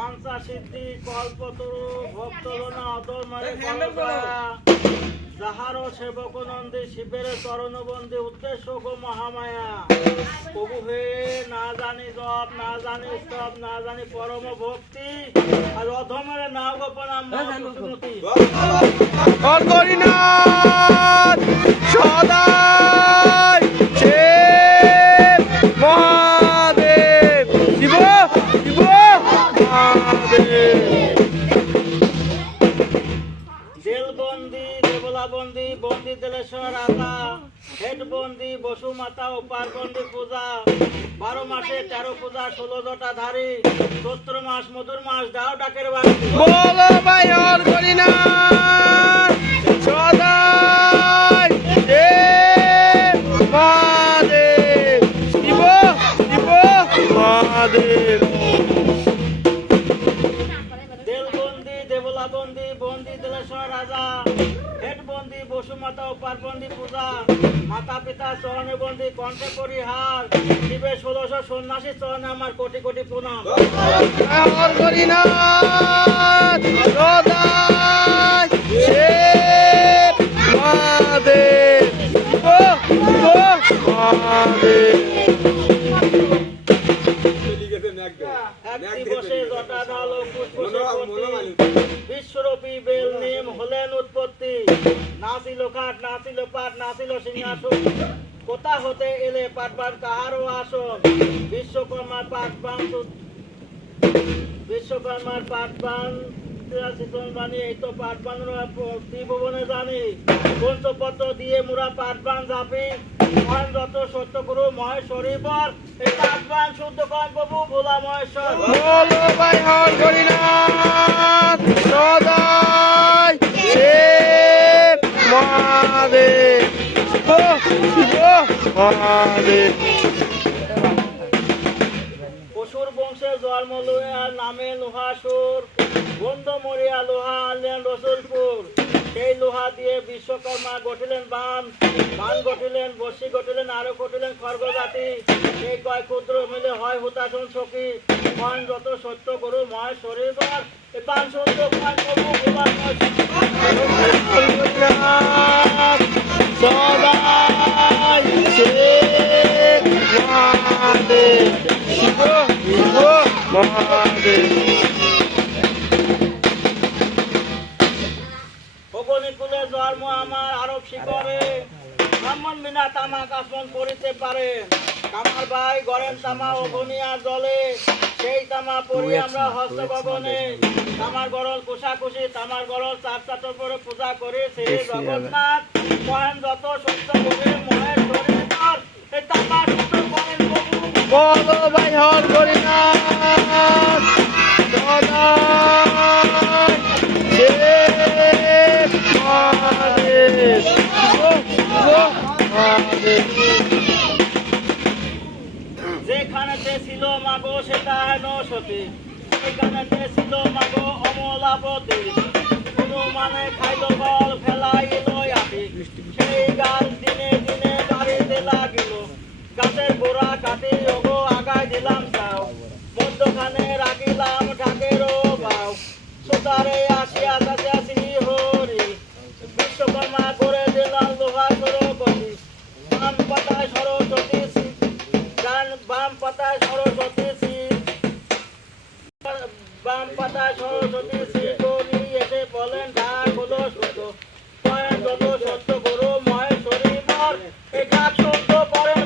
বাঞ্ছা সিদ্ধি কল্পতরু ভক্তগণা অধর্মরে যাহারও সেবক নন্দী শিবের চরণবন্দী উদ্দেশ্য গো মহামায়া প্রভু হে না জানি জপ না জানি স্তব না জানি পরম ভক্তি আর অধর্মরে না গোপনাম মতি সদাই মহাদেব শিব শিব মহাদেব জেলবন্দি দেবলাবন্দি বন্দি দেলেশ্বর রাজা হেডবন্দি বসুমাতা ও পারবন্দি পূজা 12 মাসে 13 পূজা 16 জটা ধারী চৈত্র মাস মধুর মাস দাও ডাকের বাড়ি বলো ভাই হর করি না সদাই মহাদেব শিব শিব মহাদেব দেলবন্দি দেবলাবন্দি বন্দি দেলেশ্বর রাজা হেডবন্দি বসুমাতা ও পারবন্দি পূজা মাতা পিতা চরণে বন্দি কণ্ঠে পরিহার শিবের 1600 সন্ন্যাসী চরণে আমার কোটি কোটি প্রণাম হর করি না সদাই শিব মহাদেব শিব শিব মহাদেব এক দিবসে জটা ঢালো বিশ্বরূপী বেল নিম হলেন উৎপত্তি নাচিল খাট নাচিল পাট নাচিল সিংহাসন কোথা হতে এলে পাটবান কাহারও আসন বিশ্বকর্মার পাটবান বাণী এই তো পাটবান ত্রিভুবনে জানি পঞ্চপত্র দিয়ে মুরা পাটবান জাপি মহেন যত সত্য গুরু মহেশ্বরী বর এই পাটবান শুদ্ধ কর প্রভু ভোলা মহেশ্বর বলো ভাই হর করি না সদাই শিব মহাদেব শিব শিব মহাদেব পশুর বংশে জন্ম লইয়া নামে লোহাসুর বন্ধ মরিয়া লোহা আনলেন রসুলপুর সেই লোহা দিয়ে বিশ্বকর্মা গঠিলেন বান গঠিলেন বসি গঠিলেন আরো গঠিলেন খর্গ জাতি এই কয় ক্ষুদ্র মিলে হয় হুতাসন সখী মহেন যত সত্য গুরু মহেশ্বরী বর এই পান সত্য পান প্রভু ভোলার সদাই শিব মহাদেব শিব শিব মহাদেব অগণিকুলে জন্ম আমার আরব শিখরে ব্রাহ্মণ বিনা তামা কাশমন করিতে পারে আমার ভাই গরেন তামা ও বনিয়া জলে সেই তামা পরি আমরা হস্তভবনে তামার গরল কুশাকুশি তামার গরল চার চাটর পরে পূজা করে সে জগন্নাথ মহেন যত সত্য করে মহেশ ধরে এই তামা সত্য করেন প্রভু বলো ভাই হর করি না সদাই শিব মহাদেব শিব মহাদেব যেখানেতে ছিল মাগো সেটা হেন সতী সেখানেতে ছিল মাগো অমলাপতি কোনো মানে খাইল বল ফেলাইল আটি সেই গাল দিনে দিনে বাড়িতে লাগিল গাছের গোড়া কাটি ওগো আগায় দিলাম তাও মধ্যখানে রাখিলাম ঢাকেরও বাও সুতারে আসিয়া কাছে হরি বিশ্বকর্মা করে দিলাম লোহা সরপতি বাম পাতায় সরস্বতী বাম পাতায় সরস্বতী শ্রী গৌরী এসে বলেন ঢাক হলো শুদ্ধ যত সত্য গুরু মহেশ্বরী বর এই ঢাক শুদ্ধ করেন